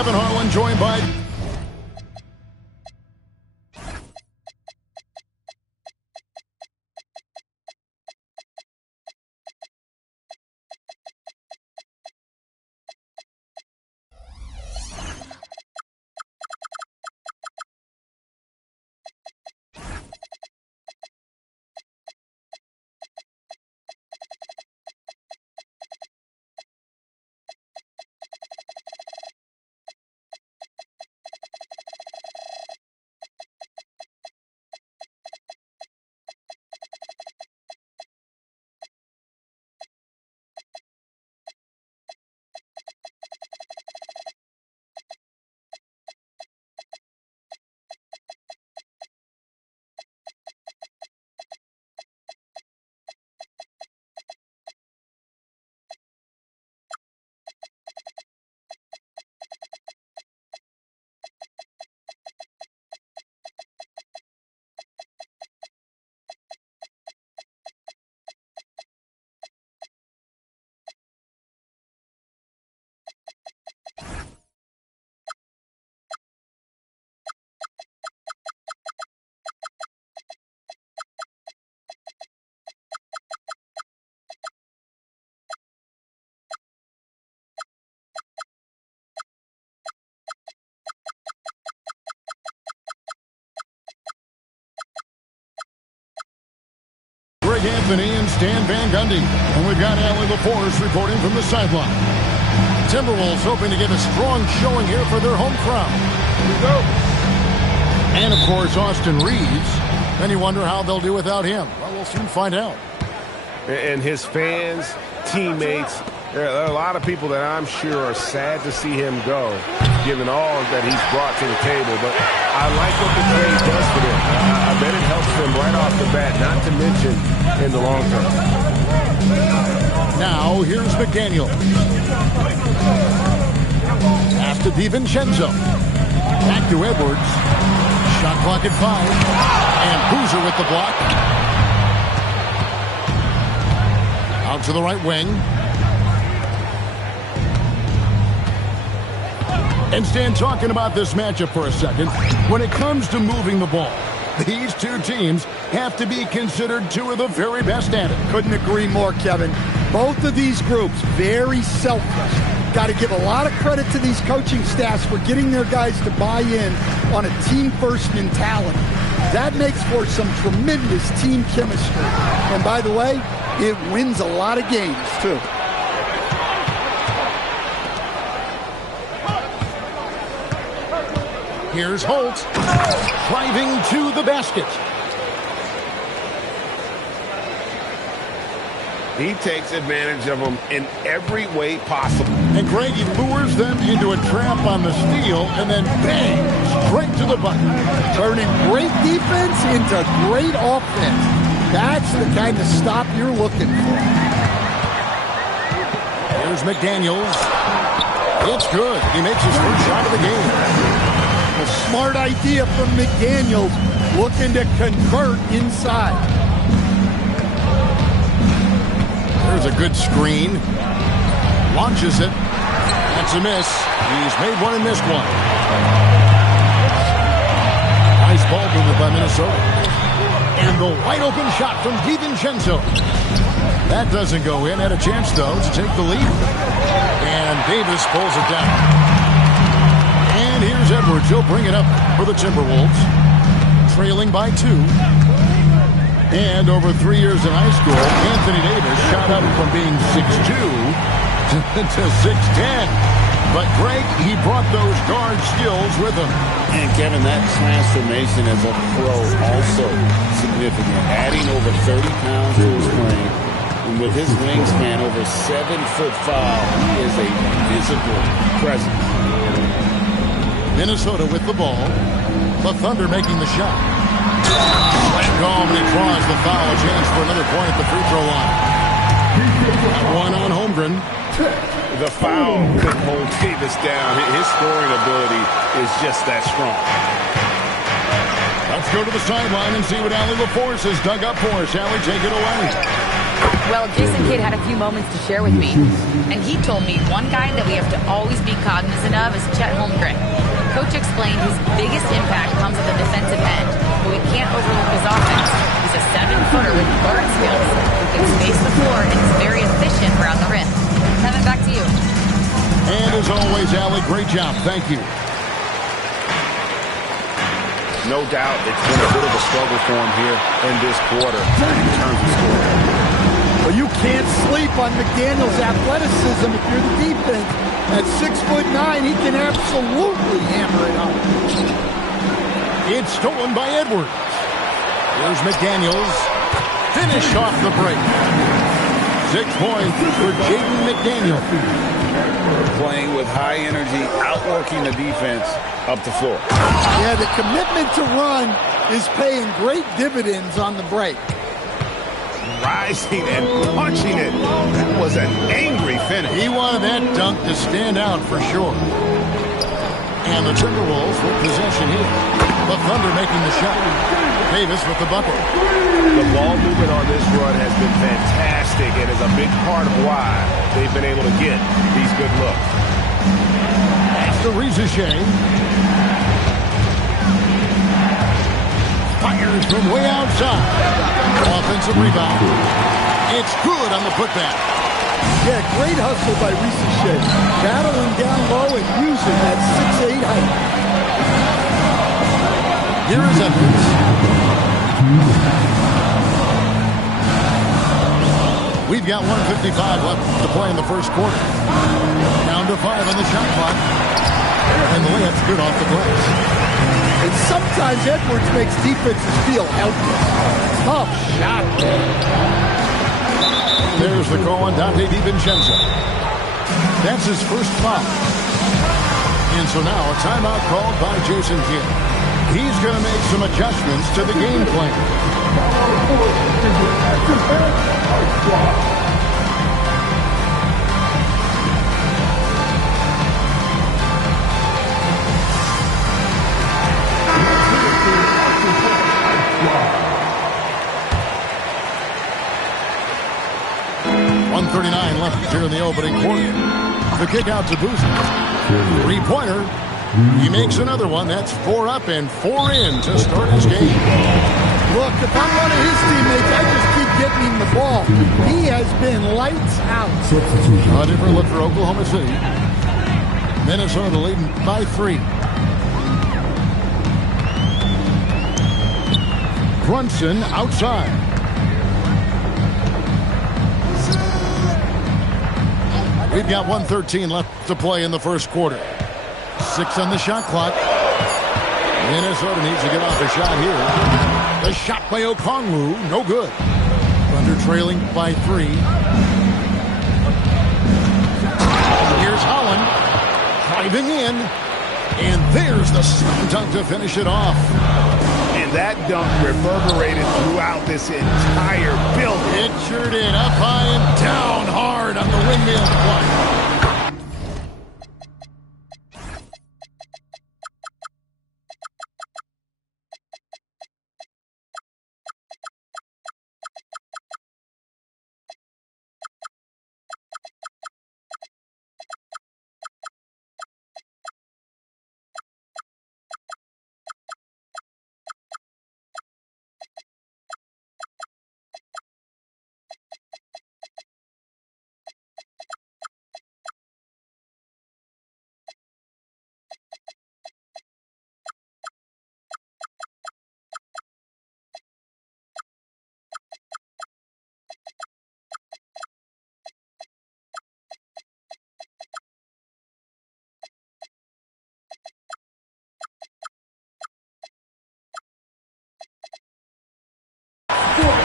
Kevin Harlan joined by Greg Anthony and Stan Van Gundy. And we've got Allie LaForce reporting from the sideline. Timberwolves hoping to get a strong showing here for their home crowd. Here we go. And, of course, Austin Reeves. Then you wonder how they'll do without him. Well, we'll soon find out. And his fans, teammates, there are a lot of people that I'm sure are sad to see him go, given all that he's brought to the table. But I like what the trade does for them. I bet it helps them right off the bat, not to mention in the long term. Now, here's McDaniel. Pass to DiVincenzo. Back to Edwards. Shot clock at 5. And Boozer with the block. Out to the right wing. And Stan, talking about this matchup for a second, when it comes to moving the ball, these two teams have to be considered two of the very best at it. Couldn't agree more, Kevin. Both of these groups, very selfless. Got to give a lot of credit to these coaching staffs for getting their guys to buy in on a team-first mentality. That makes for some tremendous team chemistry. And by the way, it wins a lot of games, too. Here's Holt, driving to the basket. He takes advantage of them in every way possible. And Greg, he lures them into a trap on the steal, and then bang, straight to the bucket. Turning great defense into great offense. That's the kind of stop you're looking for. Here's McDaniels. It's good. He makes his first shot of the game. A smart idea from McDaniels, looking to convert inside. There's a good screen. Launches it. That's a miss. He's made one and missed one. Nice ball movement by Minnesota. And the wide open shot from DiVincenzo. That doesn't go in. Had a chance, though, to take the lead. And Davis pulls it down. And here's Edwards. He'll bring it up for the Timberwolves. Trailing by 2. And over 3 years in high school, Anthony Davis shot up from being 6'2" to 6'10". But Greg, he brought those guard skills with him. And Kevin, that transformation as a pro also significant. Adding over 30 pounds to his frame. And with his wingspan over 7'5", he is a visible presence. Minnesota with the ball. The Thunder making the shot. Slammed home, and he draws the foul. A chance for another point at the free throw line. One on Holmgren. The foul could hold Davis down. His scoring ability is just that strong. Let's go to the sideline and see what Allie LaForce has dug up for us. Allie, take it away. Well, Jason Kidd had a few moments to share with me, and he told me one guy that we have to always be cognizant of is Chet Holmgren. Coach explained his biggest impact comes at the defensive end, but we can't overlook his offense. He's a 7-footer with guard skills who can space the floor and is very efficient around the rim. Kevin, back to you. And as always, Allie, great job. Thank you. No doubt it's been a bit of a struggle for him here in this quarter in terms of scoring. Well, you can't sleep on McDaniel's athleticism if you're the defense. At 6'9", he can absolutely hammer it up. It's stolen by Edwards. Here's McDaniels. Finish off the break. 6 points for Jaden McDaniel. Playing with high energy, outworking the defense up the floor. Yeah, the commitment to run is paying great dividends on the break. Rising and punching it. That was an angry finish. He wanted that dunk to stand out for sure. And the Timberwolves with possession here. The Thunder making the shot. Davis with the bucket. The ball movement on this run has been fantastic and is a big part of why they've been able to get these good looks. That's the Rizachet. Fires from way outside. Offensive rebound. It's good on the putback. Yeah, great hustle by Rizachet. Battling down low and using that 6'8" height. Here is Edwards. We've got 1:55 left to play in the first quarter. Down to 5 on the shot clock. And the layup's good off the glass. And sometimes Edwards makes defenses feel helpless. Tough shot. There's the call on Dante DiVincenzo. That's his first foul. And so now a timeout called by Jason Kidd. He's going to make some adjustments to the game plan. 1:39 left here in the opening quarter. The kick out to Boozer. 3-pointer. He makes another one. That's 4 up and 4 in to start his game. Look, if I'm one of his teammates, I just keep getting him the ball. He has been lights out. A different look for Oklahoma City. Minnesota leading by 3. Brunson outside. We've got 1:13 left to play in the first quarter. 6 on the shot clock. Minnesota needs to get off a shot here. The shot by Okongwu, no good. Thunder trailing by 3. Here's Holland driving in, and there's the slam dunk to finish it off. And that dunk reverberated throughout this entire building. It sure did. Up high and down hard on the windmill play.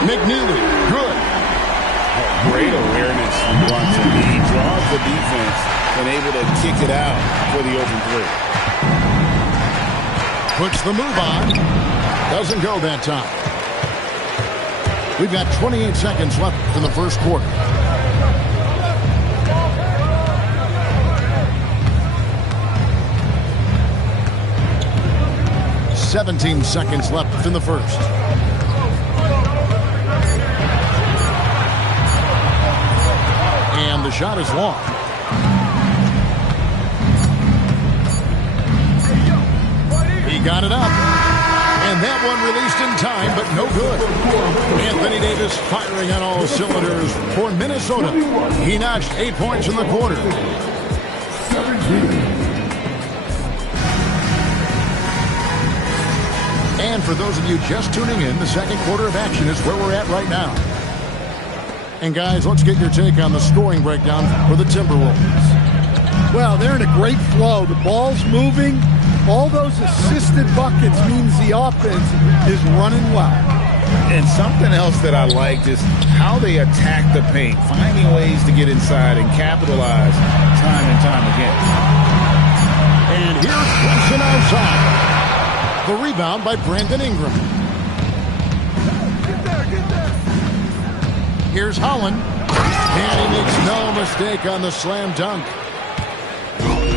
McNeely, good. Great awareness from Brunson. He draws the defense and able to kick it out for the open 3. Puts the move on. Doesn't go that time. We've got 28 seconds left in the first quarter. "17 seconds left in the first. And the shot is long. He got it up. And that one released in time, but no good. Anthony Davis firing on all cylinders for Minnesota. He notched 8 points in the quarter. And for those of you just tuning in, the second quarter of action is where we're at right now. And guys, let's get your take on the scoring breakdown for the Timberwolves. Well, they're in a great flow. The ball's moving. All those assisted buckets means the offense is running well. And something else that I liked is how they attack the paint, finding ways to get inside and capitalize time and time again. And here's Brunson outside. The rebound by Brandon Ingram. Here's Holland. And he makes no mistake on the slam dunk.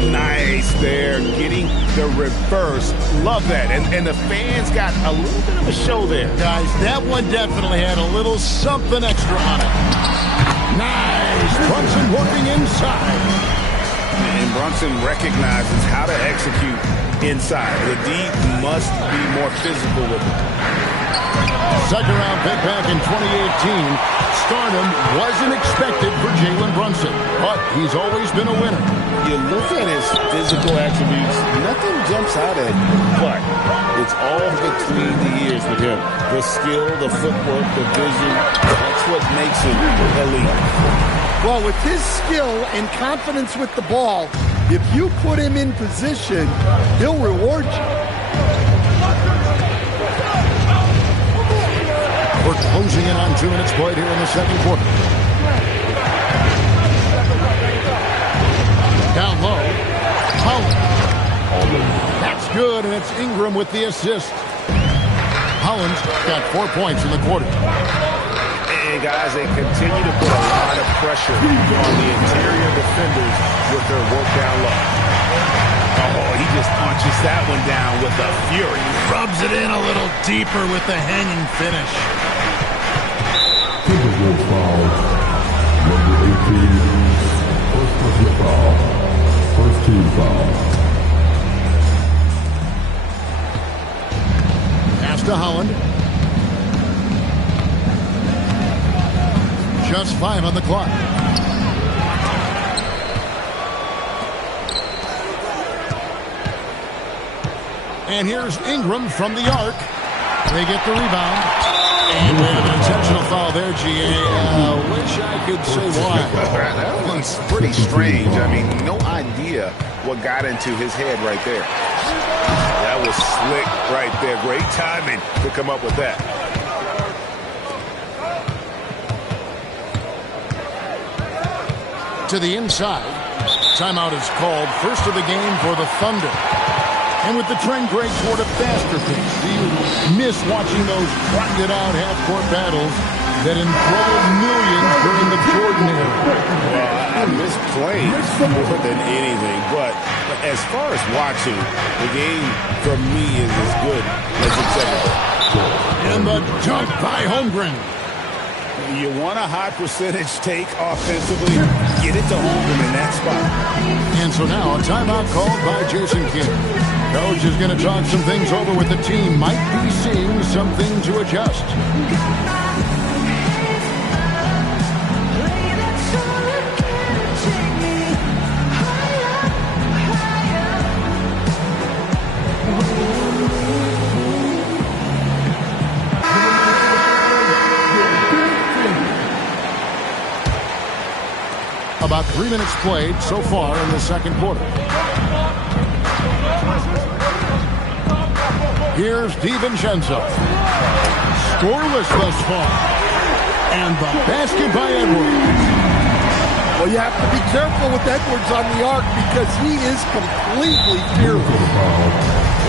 Nice there, getting the reverse. Love that. And the fans got a little bit of a show there. Guys, that one definitely had a little something extra on it. Nice. Brunson working inside. And Brunson recognizes how to execute inside. The D must be more physical with it. Second round pick back in 2018. Stardom wasn't expected for Jalen Brunson, but he's always been a winner. You look at his physical attributes, nothing jumps out at you, but it's all between the ears with him. The skill, the footwork, the vision, that's what makes him elite. Well, with his skill and confidence with the ball, if you put him in position, he'll reward you. We're closing in on 2 minutes played here in the second quarter. Down low. Holland. That's good, and it's Ingram with the assist. Holland's got 4 points in the quarter. And guys, they continue to put a lot of pressure on the interior defenders with their work down low. Oh, he just punches that one down with a fury. Rubs it in a little deeper with the hanging finish. Timberwolves foul. Number 18. First personal foul. First team foul. Pass to Holland. Just 5 on the clock. And here's Ingram from the arc. They get the rebound. And we have an intentional foul there, G.A. Wish I could say why. That one's pretty strange. I mean, no idea what got into his head right there. That was slick right there. Great timing to come up with that. To the inside. Timeout is called. First of the game for the Thunder. And with the trend great toward a faster pace, do you miss watching those grinded-out half-court battles that enthralled millions during the Jordan era? Well, I miss playing more than anything, but as far as watching, the game for me is as good as it's ever been. And the dunk by Holmgren. You want a high percentage take offensively, get it to Holmgren in that spot. And so now a timeout called by Jason Kidd. Coach is going to talk some things over with the team. Might be seeing something to adjust. About 3 minutes played so far in the second quarter. Here's DiVincenzo. Scoreless thus far. And the basket by Edwards. Well, you have to be careful with Edwards on the arc because he is completely fearless.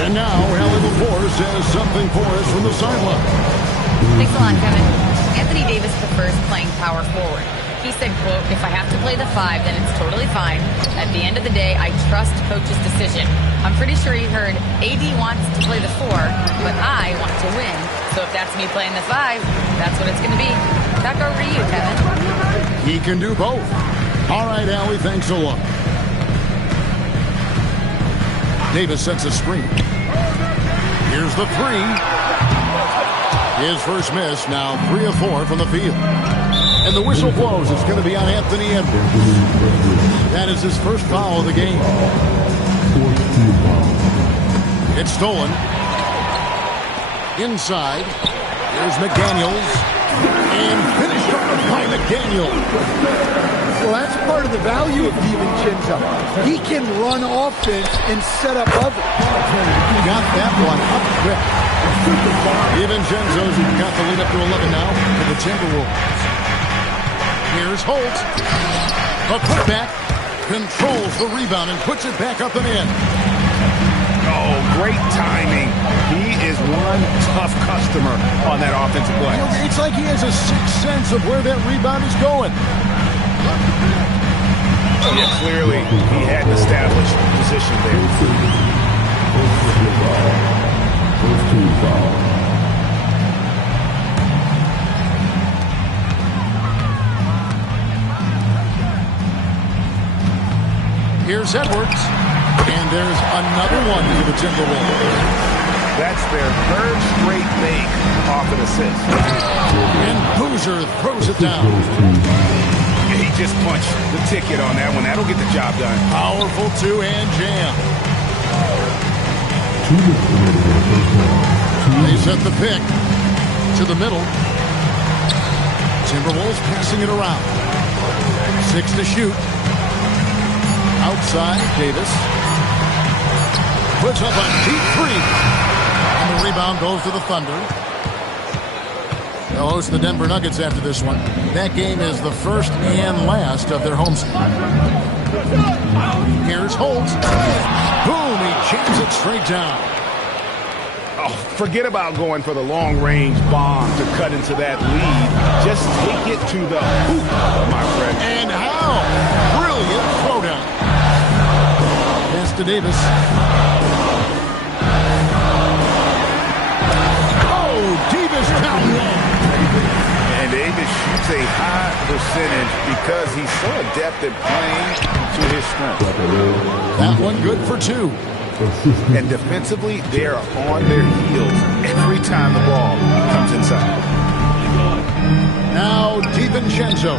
And now, Allie LaForce says something for us from the sideline. Thanks a lot, Kevin. Anthony Davis prefers playing power forward. He said, quote, if I have to play the 5, then it's totally fine. At the end of the day, I trust coach's decision. I'm pretty sure he heard AD wants to play the 4, but I want to win. So if that's me playing the 5, that's what it's going to be. Back over to you, Kevin. He can do both. All right, Allie, thanks a lot. Davis sets a screen. Here's the 3. His first miss, now 3 of 4 from the field. And the whistle blows. It's going to be on Anthony Edwards. That is his first foul of the game. It's stolen. Inside. Here's McDaniels. And finished off by McDaniels. Well, that's part of the value of DiVincenzo. He can run offense and set up others. He got that one up quick. DiVincenzo's got the lead up to 11 now for the Timberwolves. Here's Holt. A putback. Controls the rebound and puts it back up and in. Oh, great timing. He is one tough customer on that offensive play. It's like he has a sixth sense of where that rebound is going. Yeah, clearly he had an established position there. Here's Edwards. And there's another one for the Timberwolves. That's their third straight make off an assist. And Boozer throws it down. He just punched the ticket on that one. That'll get the job done. Powerful two-hand jam. They set the pick to the middle. Timberwolves passing it around. 6 to shoot. Outside, Davis. Puts up a deep 3. And the rebound goes to the Thunder. They'll host the Denver Nuggets after this one. That game is the first and last of their home season. Here's Holt. Boom, he jams it straight down. Oh, forget about going for the long-range bomb to cut into that lead. Just take it to the hoop, my friend. And how? Brilliant throwdown. Pass to Davis. Oh, Davis down low. And Davis shoots a high percentage because he's so adept at playing to his strength. That one good for 2. And defensively, they are on their heels every time the ball comes inside. Now DiVincenzo.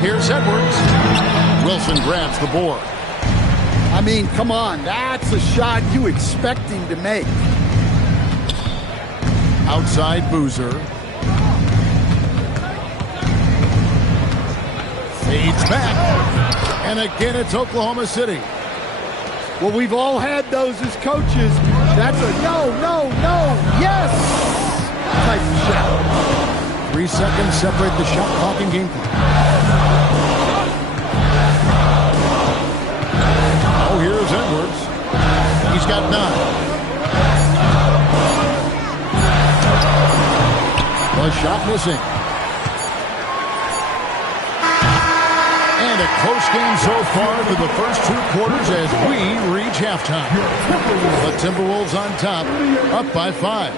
Here's Edwards. Wilson grabs the board. I mean, come on. That's a shot you expect him to make. Outside Boozer. Fades back. And again, it's Oklahoma City. Well, we've all had those as coaches. That's a no, yes type of shot. 3 seconds separate the shot clock and game clock. Oh, here's Edwards. He's got 9. A shot missing. And a close game so far through the first 2 quarters as we reach halftime. The Timberwolves on top, up by 5.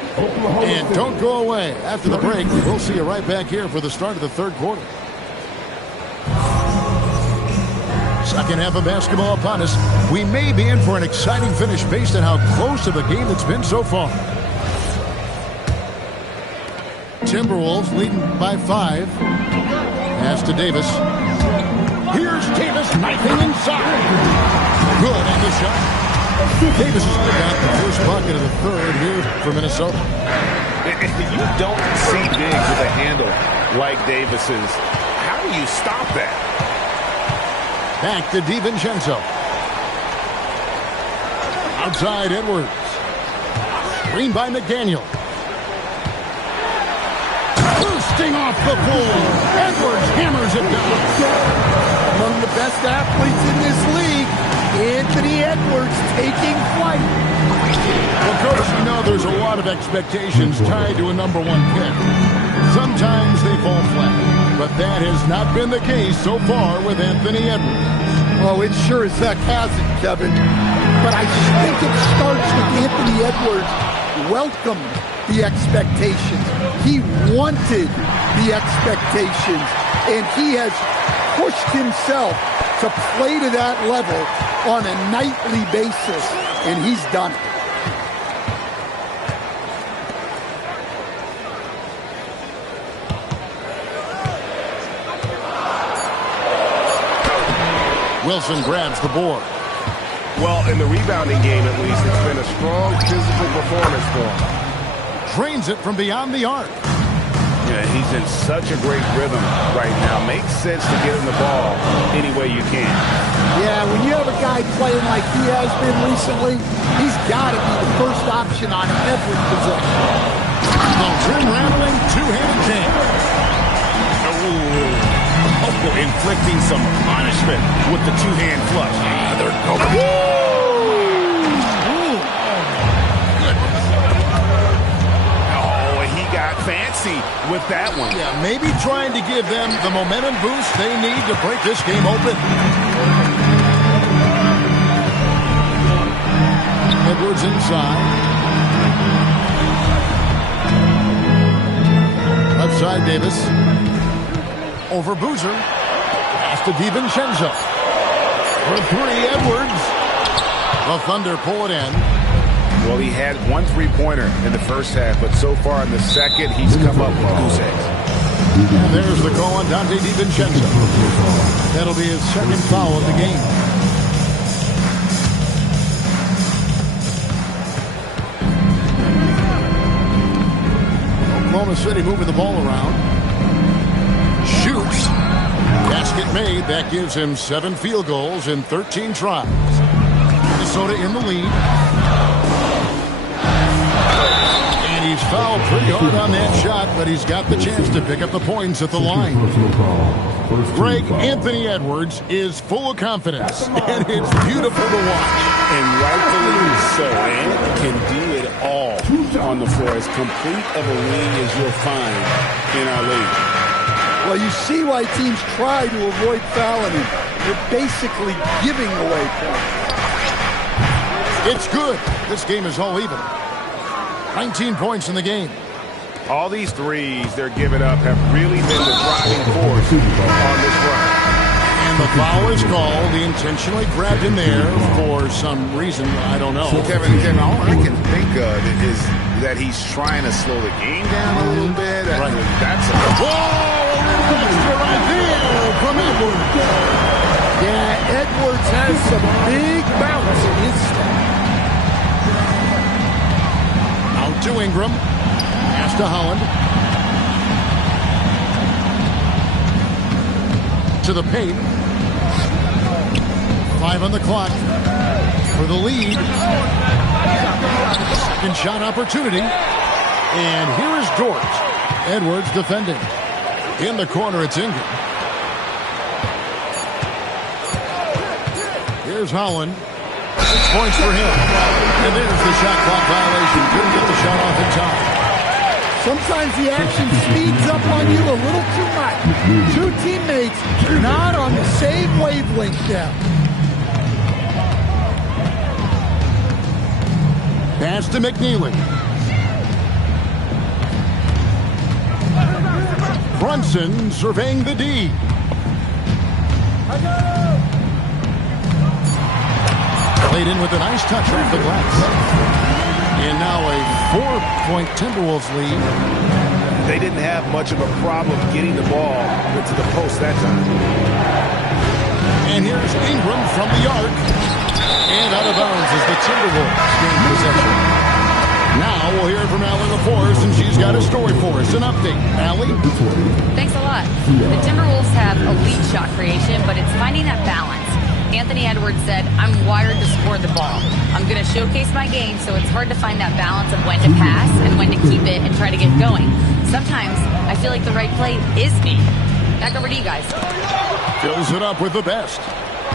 And don't go away. After the break, we'll see you right back here for the start of the 3rd quarter. Second half of basketball upon us. We may be in for an exciting finish based on how close of a game it's been so far. Timberwolves leading by 5. Pass to Davis. Here's Davis knifing inside. Good on the shot. Davis has got the first bucket of the 3rd here for Minnesota. You don't see bigs with a handle like Davis's. How do you stop that? Back to DiVincenzo. Outside Edwards. Screen by McDaniel. Boosting off the floor. Edwards hammers it down. Among the best athletes in this league, Anthony Edwards taking flight. Well, Coach, you know there's a lot of expectations tied to a #1 pick. Sometimes they fall flat, but that has not been the case so far with Anthony Edwards. Oh, it sure as heck hasn't, Kevin. But I think it starts with Anthony Edwards welcomed the expectations. He wanted the expectations, and he has pushed himself to play to that level on a nightly basis, and he's done it. Wilson grabs the board. Well, in the rebounding game, at least, it's been a strong physical performance for him. Drains it from beyond the arc. Yeah, he's in such a great rhythm right now. Makes sense to get him the ball any way you can. Yeah, when you have a guy playing like he has been recently, he's got to be the first option on every possession. The rim-rattling two-handed jam. Inflicting some punishment with the two-hand flush. They're going. Oh, he got fancy with that one. Yeah, maybe trying to give them the momentum boost they need to break this game open. Edwards inside. Left side, Davis. Over Boozer. Pass to DiVincenzo. For three, Edwards. The Thunder pull it in. Well, he had one three-pointer in the first half, but so far in the second, he's come up with goose eggs. And there's the call on Dante DiVincenzo. That'll be his second foul of the game. Oklahoma City moving the ball around. Shoots. Basket made. That gives him 7 field goals in 13 tries. Minnesota in the lead. And he's fouled pretty hard on that shot, but he's got the chance to pick up the points at the line. Greg, Anthony Edwards is full of confidence, and it's beautiful to watch. And rightfully so. And can do it all on the floor. As complete of a wing as you'll find in our league. Well, you see why teams try to avoid fouling him. They're basically giving away points. It's good. This game is all even. 19 points in the game. All these threes they're giving up have really been the driving force on this run. And the foul is called. He intentionally grabbed him there for some reason. I don't know. Kevin, all I can think of is that he's trying to slow the game down a little bit. Right. That's a extra right there from Edwards. Yeah, Edwards has some big bounce in his step. Out to Ingram. Pass to Holland. To the paint. 5 on the clock for the lead. Second shot opportunity. And here is Dort. Edwards defending. In the corner, it's Ingram. Here's Holland. 6 points for him. And there's the shot clock violation. Couldn't get the shot off in time. Sometimes the action speeds up on you a little too much. Two teammates not on the same wavelength now. Pass to McNeely. Brunson surveying the D. Played in with a nice touch off the glass. And now a 4-point Timberwolves lead. They didn't have much of a problem getting the ball into the post that time. And here's Ingram from the arc. And out of bounds is the Timberwolves gain possession. Now we'll hear from Allie LaForce, and she's got a story for us. An update. Allie? Thanks a lot. The Timberwolves have elite shot creation, but it's finding that balance. Anthony Edwards said, I'm wired to score the ball. I'm going to showcase my game, so it's hard to find that balance of when to pass and when to keep it and try to get going. Sometimes I feel like the right play is me. Back over to you guys. Fills it up with the best.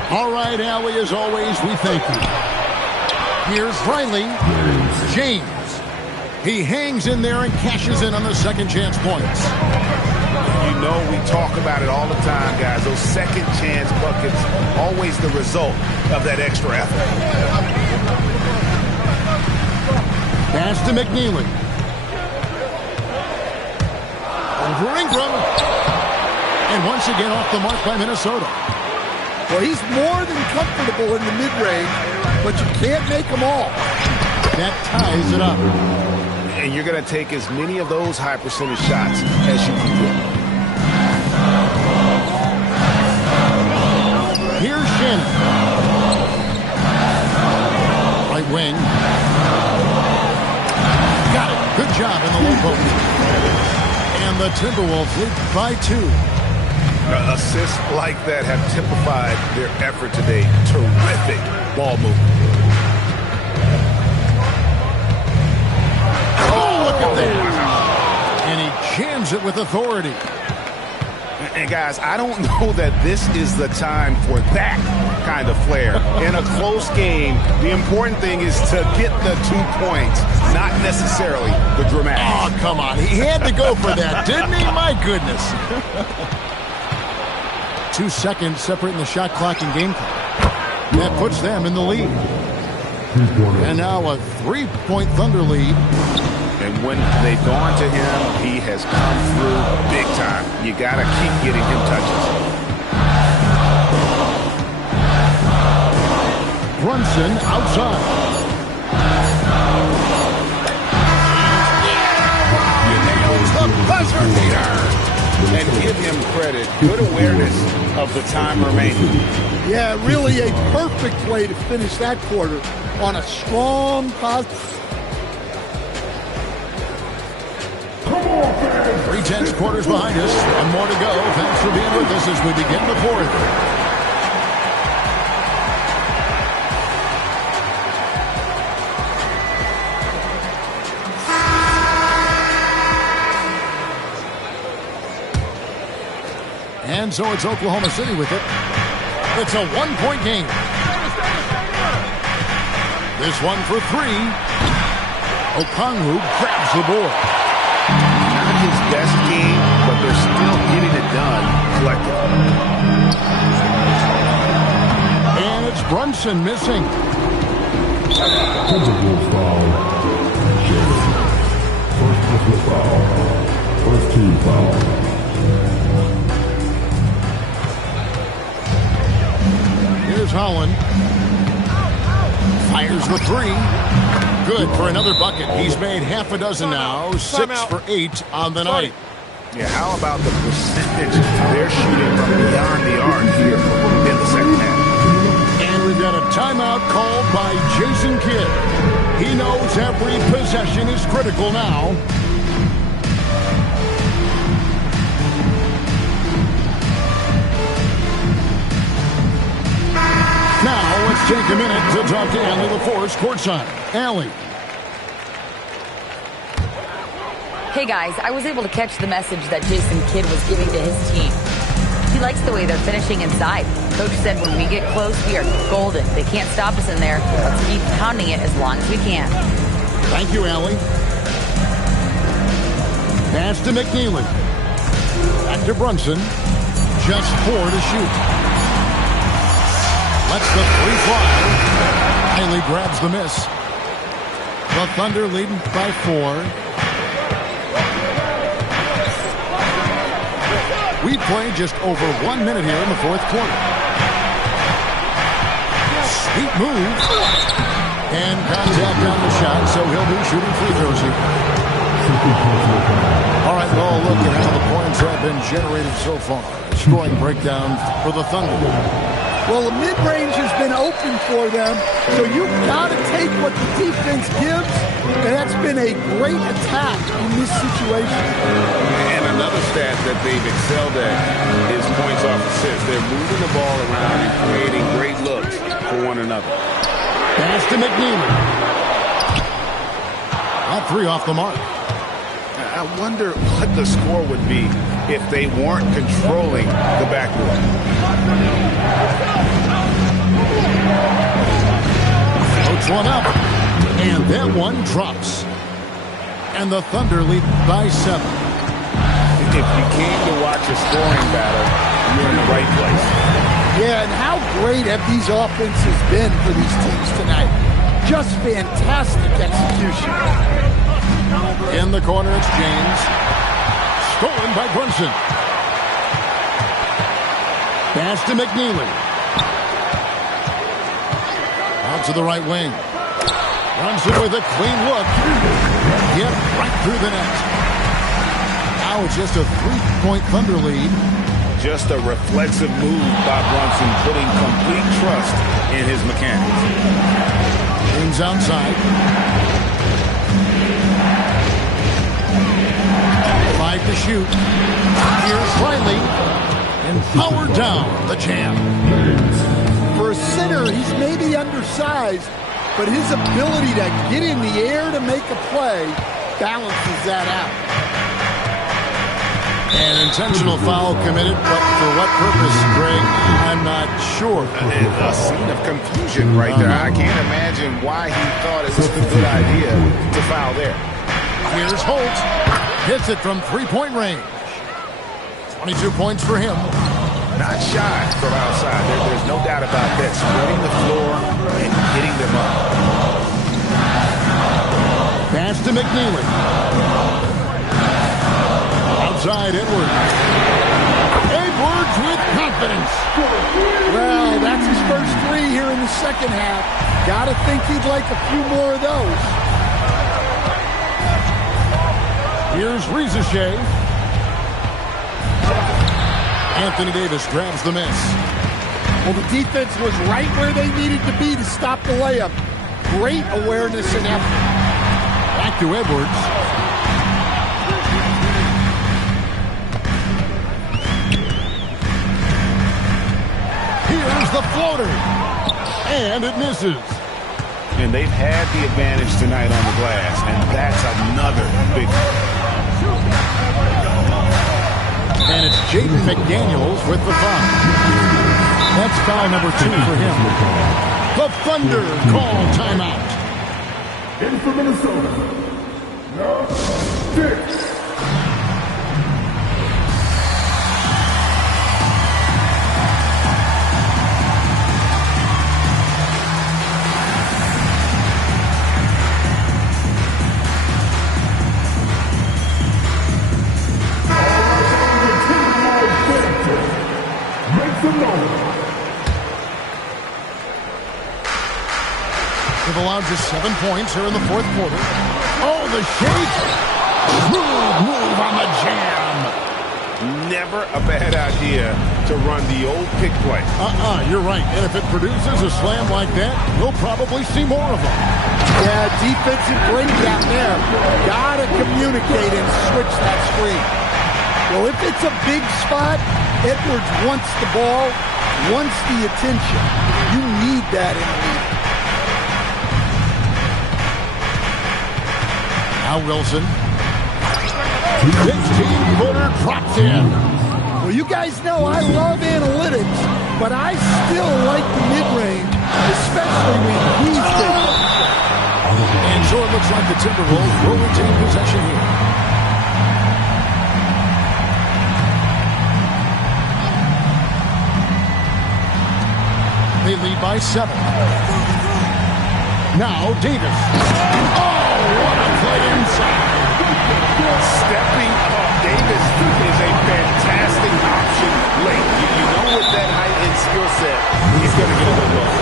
All right, Allie, as always, we thank you. Here's Riley. James. He hangs in there and cashes in on the second chance points. You know we talk about it all the time, guys. Those second chance buckets, always the result of that extra effort. Pass to McNeely. Over Ingram. And once again off the mark by Minnesota. Well, he's more than comfortable in the mid-range, but you can't make them all. That ties it up. And you're going to take as many of those high percentage shots as you can get. Here's Shannon. Right wing. Got it. Good job in the low post. And the Timberwolves lead by 2. Assists like that have typified their effort today. Terrific ball movement. Oh, look at that. And he jams it with authority. And guys, I don't know that this is the time for that kind of flair. In a close game, the important thing is to get the 2 points, not necessarily the dramatic. Oh, come on. He had to go for that, didn't he? My goodness. 2 seconds separating the shot clock and game clock. That puts them in the lead. And now a 3-point Thunder lead. And when they've gone to him, he has come through big time. You got to keep getting him touches. Brunson outside. He nails the buzzer beater. And give him credit. Good awareness of the time remaining. Yeah, really a perfect way to finish that quarter on a strong positive. 3/10 quarters behind us. One more to go. Thanks for being with us as we begin the fourth. And so it's Oklahoma City with it. It's a 1-point game. This one for 3. Okongwu grabs the board. Not his best game, but they're still getting it done collectively. And it's Brunson missing. Timberwolves foul. First personal foul. First team foul. Here's Holland. Fires the 3. Good for another bucket. He's made half a dozen now. 6 for 8 on the night. Yeah, how about the percentage they're shooting from beyond the arc here in the second half? And we've got a timeout called by Jason Kidd. He knows every possession is critical now. Now, let's take a minute to talk to Allie LaForce courtside. Allie. Hey guys, I was able to catch the message that Jason Kidd was giving to his team. He likes the way they're finishing inside. Coach said when we get close, we are golden. They can't stop us in there. Let's keep pounding it as long as we can. Thank you, Allie. Pass to McNeely. Back to Brunson. Just 4 to shoot. Lets the 3 fly. Riley grabs the miss. The Thunder leading by 4. We play just over 1 minute here in the fourth quarter. Sweet move. And contact on the shot, so he'll be shooting free throws here. All right, well, look at how the points have been generated so far. Scoring breakdown for the Thunder. Well, the mid-range has been open for them, so you've got to take what the defense gives, and that's been a great attack in this situation. And another stat that they've excelled at is points off assists. They're moving the ball around and creating great looks for one another. Pass to McNeely. All 3 off the mark. I wonder what the score would be if they weren't controlling the backboard. puts one up, and that one drops. And the Thunder lead by 7. If you came to watch a scoring battle, you're in the right place. Yeah, and how great have these offenses been for these teams tonight? Just fantastic execution. In the corner, it's James. Stolen by Brunson. Pass to McNeely. Out to the right wing. Brunson with a clean look. Yep, right through the net. Now it's just a 3-point Thunder lead. Just a reflexive move by Brunson, putting complete trust in his mechanics. James outside. 5 to shoot. Here's Riley. And powered down the jam. For a center, he's maybe undersized, but his ability to get in the air to make a play balances that out. An intentional foul committed, but for what purpose, Greg? I'm not sure. A scene of confusion right there. I can't imagine why he thought it was a good idea to foul there. Here's Holt. Hits it from 3-point range. 22 points for him. Not shy from outside. There's no doubt about that. Spreading the floor and hitting them up. Pass to McNeely. Outside Edwards. Edwards with confidence. Well, that's his first 3 here in the second half. Gotta think he'd like a few more of those. Here's Rizachet. Anthony Davis grabs the miss. Well, the defense was right where they needed to be to stop the layup. Great awareness and effort. Back to Edwards. Here's the floater. And it misses. And they've had the advantage tonight on the glass, and that's another big one. And it's Jaden McDaniels with the foul. That's foul number 2 for him. The Thunder call timeout. In for Minnesota. Now, 6. They've allowed just 7 points here in the fourth quarter. Oh, the shake. Smooth move on the jam. Never a bad idea to run the old pick play. You're right. And if it produces a slam like that, we'll probably see more of them. Yeah, defensive breakdown there. Gotta communicate and switch that screen. Well, if it's a big spot, Edwards wants the ball, wants the attention. You need that in the league. Now Wilson. 15-footer drops in. Well, you guys know I love analytics, but I still like the mid-range, especially when he's taking. And so it looks like the Timberwolves will retain possession here. They lead by 7. Now Davis. Oh, what a play inside. Stepping up, Davis is a fantastic option late. You know with that height and skill set, he's going to get a good look.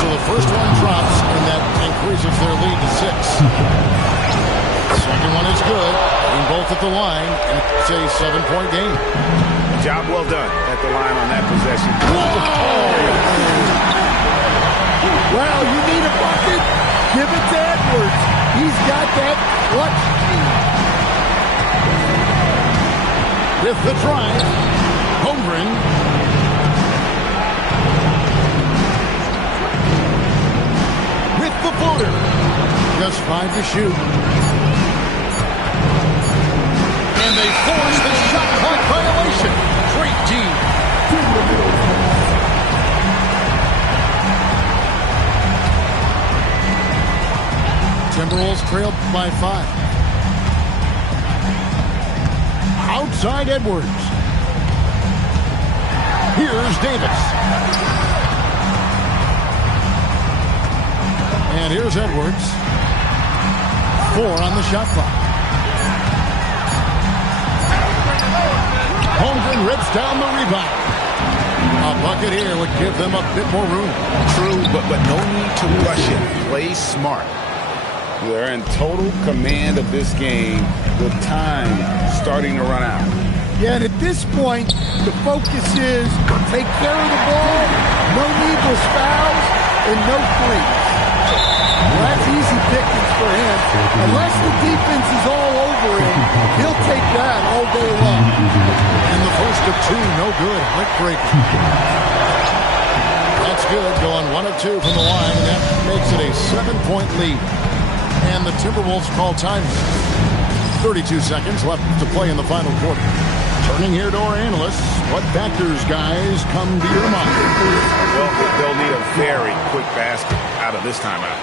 So the first one drops, and that increases their lead to 6. Second one is good. Being both at the line, and it's a 7-point game. Job well done at the line on that possession. Well, you need a bucket? Give it to Edwards. He's got that clutch gene. With the drive, Holmgren. With the floater. Just 5 to shoot. And they force the shot clock violation. Great team. Timberwolves trailed by 5. Outside Edwards. Here's Davis. And here's Edwards. 4 on the shot clock. Holmgren rips down the rebound. A bucket here would give them a bit more room. True, but no need to rush it. Play smart. They're in total command of this game with time starting to run out. Yeah, and at this point, the focus is take care of the ball, no needless fouls, and no threes. Well, that's easy pickings for him. Unless the defense is all over him, he'll take that all day long. And the first of 2, no good. Heartbreaking. That's good, going 1 of 2 from the line, and that makes it a 7-point lead. And the Timberwolves call time. 32 seconds left to play in the final quarter. Turning here to our analysts, what factors, guys, come to your mind? Well, they'll need a very quick basket out of this timeout.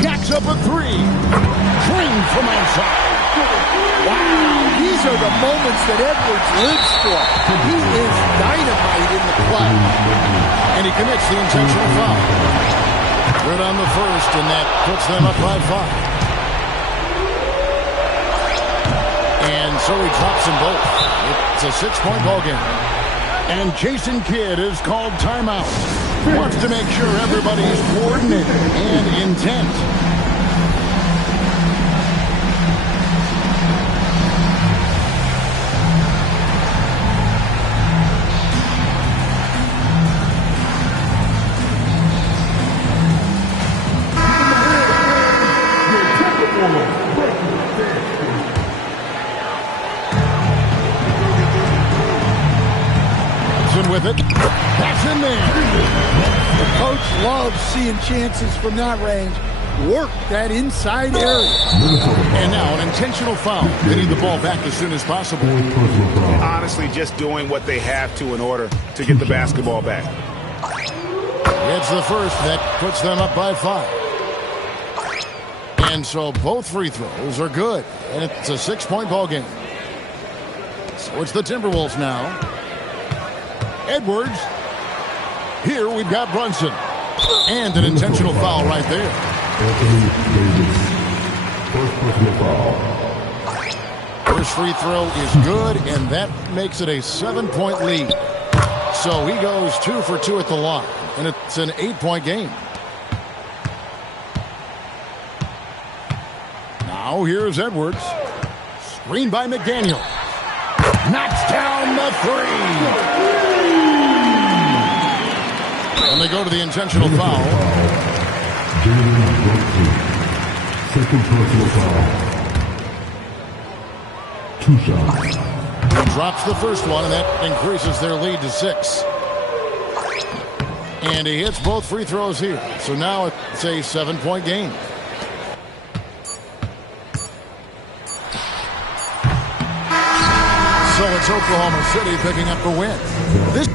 Jacks up a 3. Drained from outside. Wow, these are the moments that Edwards lives for. He is dynamite in the play. And he commits the intentional foul. Good on the first, and that puts them up by 5. And so he drops them both. It's a 6-point ball game. And Jason Kidd is called timeout. Wants to make sure everybody's coordinated and intent. With it. That's in there. The coach loves seeing chances from that range. Work that inside area. And now an intentional foul. They need the ball back as soon as possible. Honestly, just doing what they have to in order to get the basketball back. It's the first that puts them up by 5. And so both free throws are good. And it's a 6-point ball game. So it's the Timberwolves now. Edwards. Here we've got Brunson. And an intentional foul right there. Anthony Davis. First personal foul. First free throw is good, and that makes it a 7-point lead. So he goes 2 for 2 at the line, and it's an 8-point game. Now here's Edwards. Screen by McDaniel. Knocks down the 3. And they go to the intentional foul. Second personal foul. 2 shots. He drops the first one, and that increases their lead to 6. And he hits both free throws here. So now it's a 7-point game. So it's Oklahoma City picking up the win. This